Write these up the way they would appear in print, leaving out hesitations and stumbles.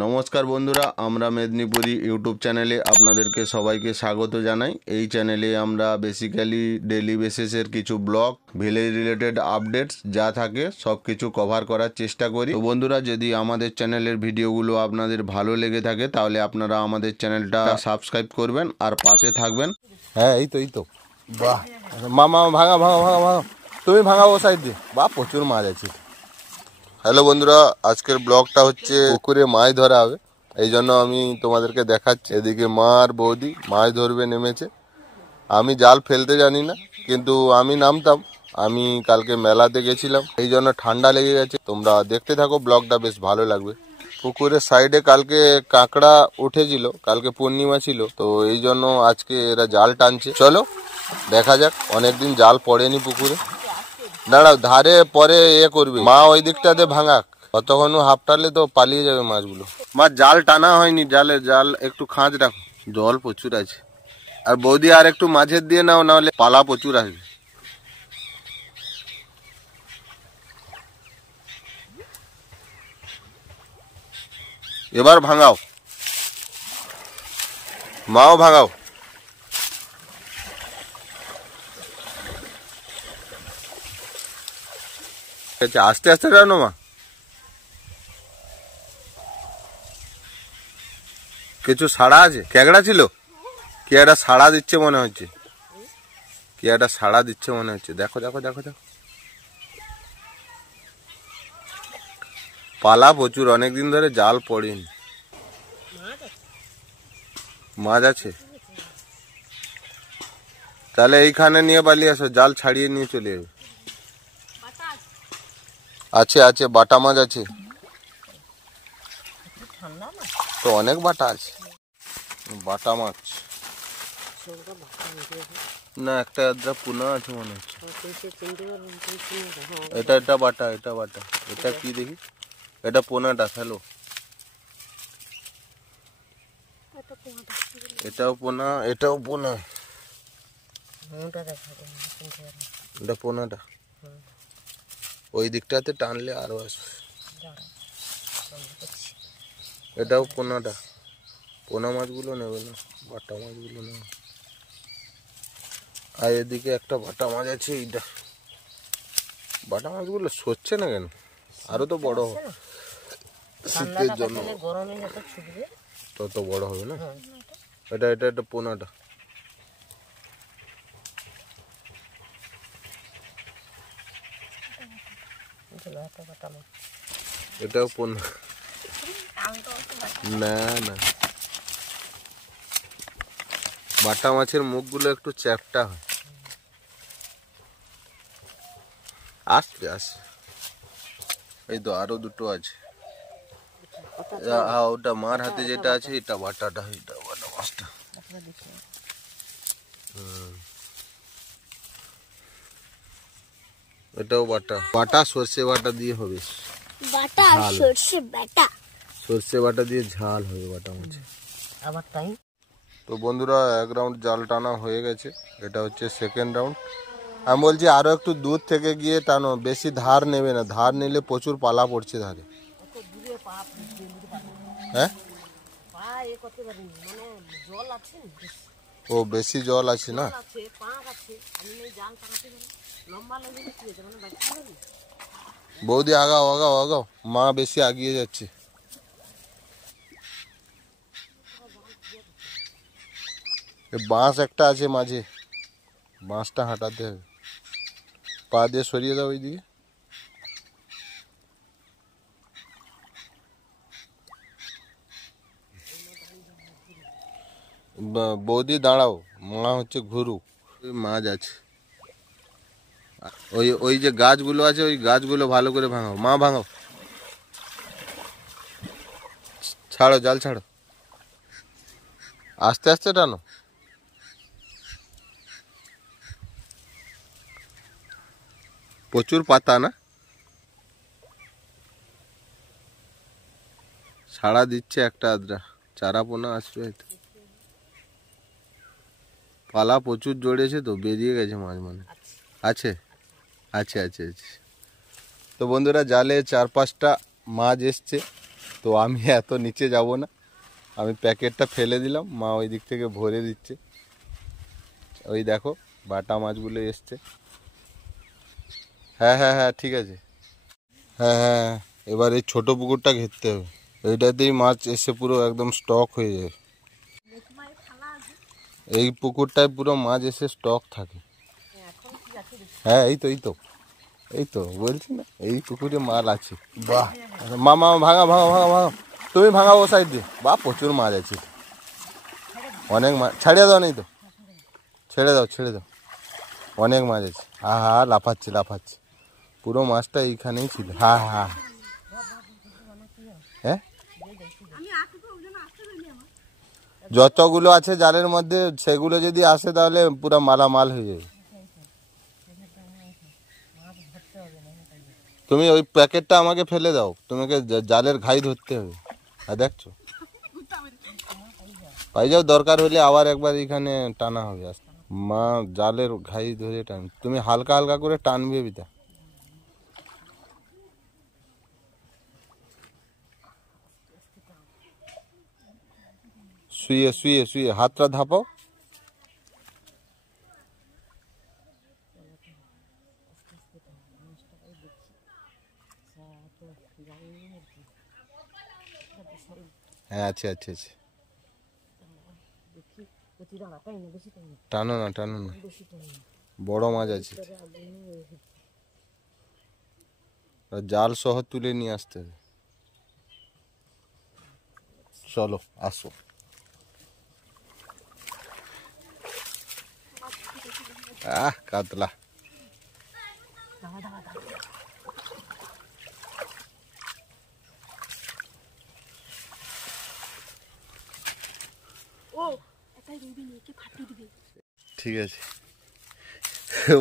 নমস্কার বন্ধুরা, আমরা মেদিনীপুরি ইউটিউব চ্যানেলে আপনাদেরকে সবাইকে স্বাগত জানাই। এই চ্যানেলে আমরা বেসিক্যালি ডেলি বেসিসের কিছু ব্লগ, ভিলেজ রিলেটেড আপডেটস যা থাকে সব কিছু কভার করার চেষ্টা করি। তো বন্ধুরা, যদি আমাদের চ্যানেলের ভিডিওগুলো আপনাদের ভালো লেগে থাকে তাহলে আপনারা আমাদের চ্যানেলটা সাবস্ক্রাইব করবেন আর পাশে থাকবেন। হ্যাঁ এই তো বাহ মামা ভাঙা ভাঙা ভাঙা ভাঙা তুমি ভাঙা ও সাইড দিয়ে বাহ প্রচুর মাছ আছে। হ্যালো বন্ধুরা, আজকের ব্লগটা হচ্ছে পুকুরে মাছ ধরা হবে, এই জন্য আমি তোমাদেরকে দেখাচ্ছি। এদিকে মা আর বৌদি মাছ ধরবে নেমেছে। আমি জাল ফেলতে জানি না, কিন্তু আমি নামতাম। আমি কালকে মেলাতে গেছিলাম, এই জন্য ঠান্ডা লেগে গেছে। তোমরা দেখতে থাকো, ব্লগটা বেশ ভালো লাগবে। পুকুরের সাইডে কালকে কাঁকড়া উঠেছিল, কালকে পূর্ণিমা ছিল, তো এই জন্য আজকে এরা জাল টানছে। চলো দেখা যাক, অনেকদিন জাল পড়েনি পুকুরে। দাঁড়াও, ধারে পরে করবে মা, ওই দিকটাতে ভাঙাক, কতক্ষণ হাফটালে তো পালিয়ে যাবে মাছগুলো। মা জাল টানা হয়নি, জাল একটু খাঁজ রাখো, জল প্রচুর আছে। আর বৌদি আর একটু মাঝের দিয়ে নাও, নাহলে পালা প্রচুর আসবে। এবার ভাঙাও, মাও ভাঙাও। আস্তে আস্তে টানো মা। কিছু সাড়া আছে, ক্যাগড়া ছিল কি একটা সাড়া দিচ্ছে মনে হচ্ছে, কি একটা সাড়া দিচ্ছে মনে হচ্ছে। দেখো দেখো দেখো দেখো, পালা প্রচুর, অনেকদিন ধরে জাল পড়েনি। মাছ আছে, তাহলে এইখানে নিয়ে পালিয়ে আসো, জাল ছাড়িয়ে নিয়ে চলে যাবে। আছে আছে, বাটা মাছ আছে তো, অনেক বাটা আছে। বাটা মাছ না, একটা আদ্রা পোনা আছে মনে হচ্ছে। এটা বাটা, এটা কি দেখি, এটা পোনাটা। হ্যালো, এটাও পোনা, এটাও পোনা, এটা পোনাটা। ওই দিকটাতে টানলে আরো আসবে। এটাও পোনাটা। পোনা মাছগুলো নেবে না, বাটা মাছগুলো নেবে। আর এদিকে একটা বাটা মাছ আছে, এইটা। বাটা মাছগুলো সরছে না কেন? আরো তো বড় হবে, শীতের জন্য তত বড় হবে না। এটা পোনাটা। এটাও পোনা না না, বাটা মাছের মুখগুলো একটু চ্যাপটা হয়। আসবে আসবে, এই তো আরো দুটো আছে। ওটা মার হাতে যেটা আছে, এটা বাটাটা, এটা বাটা মাছটা। এটাও বাটা। বাটা সর্ষে বাটা দিয়ে হবে, বাটা সর্ষে বাটা, সর্ষে বাটা দিয়ে ঝাল হবে বাটা মাছ। তো বন্ধুরা, এক রাউন্ড জাল টানা হয়ে গেছে, এটা হচ্ছে সেকেন্ড রাউন্ড। আমি বলছি আরো একটু দূর থেকে গিয়ে টানো, বেশি ধার নেবে না, ধার নিলে প্রচুর পালা পড়ছে ধারে। হ্যাঁ, ও বেশি জল আছে না। বৌদি আগাও আগাও আগাও, মা বেশি আগিয়ে যাচ্ছে। বাঁশ একটা আছে মাঝে, বাঁশটা হাঁটাতে হবে। পা দিয়ে সরিয়ে দাও ওইদিকে। বৌদি দাঁড়াও, মা হচ্ছে ঘুরু। মাছ আছে, ওই ওই যে গাছগুলো আছে, ওই গাছগুলো ভালো করে ভাঙাও, মা ভাঙাও। ছাড়ো জাল, ছাড়ো, আস্তে আস্তে টানো। প্রচুর পাতা না, সাড়া দিচ্ছে একটা আদ্রা, চারা পোনা আসবে হয়তো। পালা প্রচুর জড়িয়েছে তো, বেরিয়ে গেছে মাছ মানে। আছে আছে আছে আছে। তো বন্ধুরা, জালে 4-5টা মাছ এসছে, তো আমি এত নিচে যাব না, আমি প্যাকেটটা ফেলে দিলাম, মা ওই দিক থেকে ভরে দিচ্ছে। ওই দেখো বাটা মাছগুলো এসছে। হ্যাঁ হ্যাঁ হ্যাঁ ঠিক আছে। হ্যাঁ হ্যাঁ, এবার এই ছোট পুকুরটা ঘেরতে হবে, এইটাতেই মাছ এসে পুরো একদম স্টক হয়ে যায়। এই পুকুরটায় পুরো মাছ এসে স্টক থাকে। হ্যাঁ এই তো এই তো এই তো বলছি না, এই পুকুরে মাল আছে। বাহ, মা মা ভাঙা ভাঙা ভাঙা ভাঙা, তুমি ভাঙা ও সাইড দিয়ে। বাহ প্রচুর মাছ আছে, অনেক মাছ। ছাড়িয়ে দাও, নেই তো ছেড়ে দাও ছেড়ে দাও, অনেক মাছ আছে। হা হা লাফাচ্ছে লাফাচ্ছে, পুরো মাছটা এইখানেই ছিল। হ্যাঁ হ্যাঁ হ্যাঁ, যতগুলো আছে জালের মধ্যে সেগুলো যদি আসে তাহলে পুরো মালামাল হয়ে যাবে। তুমি ওই প্যাকেটটা আমাকে ফেলে দাও, তোমাকে জালের ঘাই ধরতে হবে। আর দেখছো পাই যাও, দরকার হলে আবার একবার এখানে টানা হবে। মা জালের ঘাই ধরে টান, তুমি হালকা হালকা করে টানবে বিতা। শুয়ে শুয়ে শুয়ে হাতটা ধাপাও। হ্যাঁ আছে আছে আছে, টানো না টানো না, বড় মাছ আছে, জাল সহ তুলে নিয়ে আসতে হবে। চলো আসো। কাতলা, ঠিক আছে।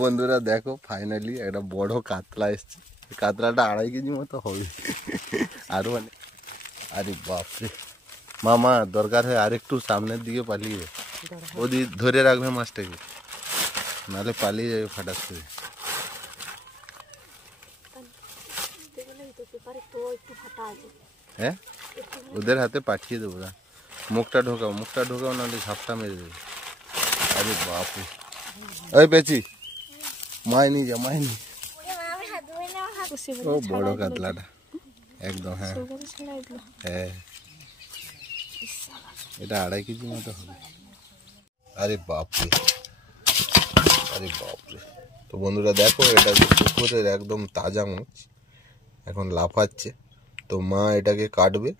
বন্ধুরা দেখো ফাইনালি একটা বড় কাতলা এসছে। কাতলাটা 2.5 কেজি মতো হবে আরো মানে। আরে বাপরে, মামা দরকার হয় আরেকটু সামনের দিকে পালিয়ে যাবে, ওদি ধরে রাখবে মাছটাকে, নাহলে পালিয়ে যাবে ফাটাস করে। হ্যাঁ ওদের হাতে পাঠিয়ে দেবো না, মুখটা ঢোকাও নাহলে ঝাপটা মেরে দেবে। আরে বাপরে, ওই পেছি মাইনি যা মাইনি। ও বড় কাতলাটা একদম। হ্যাঁ হ্যাঁ, এটা 2.5 কেজি মতো হবে। আরে বাপরে, আরে বাপরে। তো বন্ধুরা দেখো, এটা পুকুরের একদম তাজা মাছ, এখন লাফাচ্ছে। তো মা এটাকে কাটবে।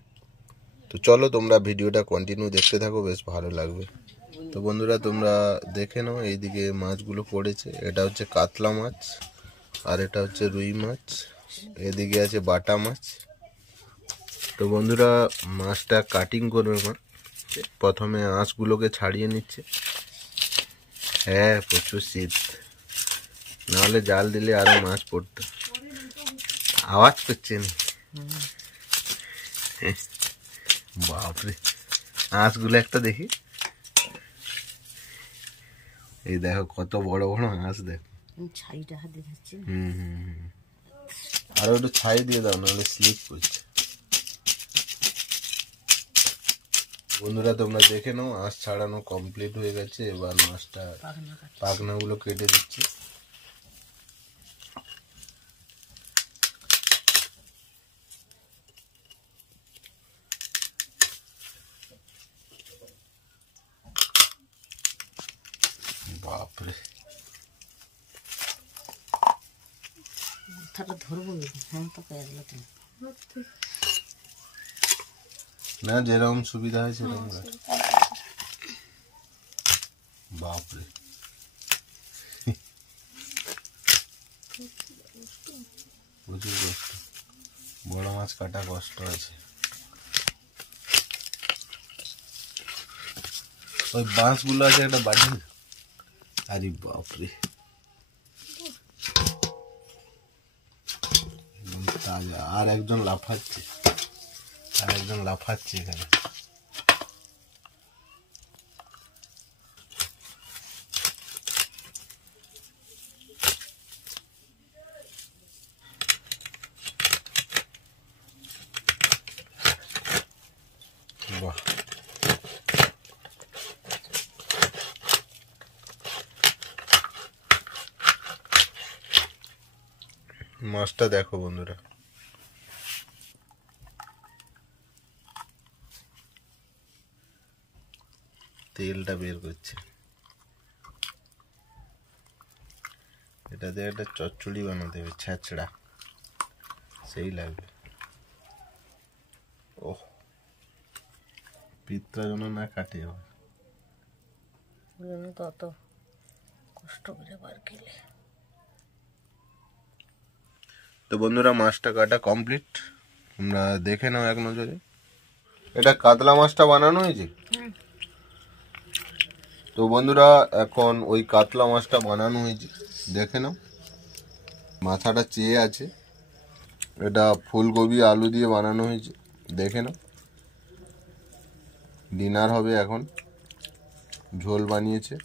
তো চলো তোমরা ভিডিওটা কন্টিনিউ দেখতে থাকো, বেশ ভালো লাগবে। তো বন্ধুরা তোমরা দেখে নাও, এইদিকে মাছগুলো পড়েছে। এটা হচ্ছে কাতলা মাছ, আর এটা হচ্ছে রুই মাছ, এদিকে আছে বাটা মাছ। তো বন্ধুরা মাছটা কাটিং করবে মা, প্রথমে আঁশগুলোকে ছাড়িয়ে নিচ্ছে। হ্যাঁ প্রচুর শীত, নাহলে জাল দিলে আরো মাছ পড়তো। আওয়াজ করছেন বাপরে, আঁশগুলো একটা দেখি। এই দেখো কত বড় বড় আঁশ, দেখো ছাইটা হাতে দেখাচ্ছি। আরো একটু ছাই দিয়ে দাও, নাহলে স্লিপ করছে। বন্ধুরা তোমরা দেখে নাও, আঁশ ছাড়ানো কমপ্লিট হয়ে গেছে। এবার মাছটা পাখনাগুলো কেটে দিচ্ছি। বাপরে, না যেরকম সুবিধা হয় সেরকম। বাপরে, প্রচুর কষ্ট, বড় মাছ কাটা কষ্ট আছে। ওই বাঁশগুলো আছে একটা বাড়ি। আরে বাপরে, তাজা। আর একজন লাফাচ্ছে এখানে। বাহ, মাছটা দেখো বন্ধুরা, তেলটা বের করছে। এটা দিয়ে একটা চচ্চড়ি বানাতে হবে, ছ্যাঁচড়া, সেই লাগবে। ওহ, পিত্রা যেন না কাটে আবার। তত কষ্ট করে বার খেলে। তো বন্ধুরা, মাছটা কাটা কমপ্লিট, তোমরা দেখে নাও এক নজরে। এটা কাতলা মাছটা বানানো হয়েছে। তো বন্ধুরা, এখন ওই কাতলা মাছটা বানানো হয়েছে, দেখে নাও। মাথাটা চেয়ে আছে। এটা ফুলকপি আলু দিয়ে বানানো হয়েছে, দেখে নাও। ডিনার হবে এখন, ঝোল বানিয়েছে।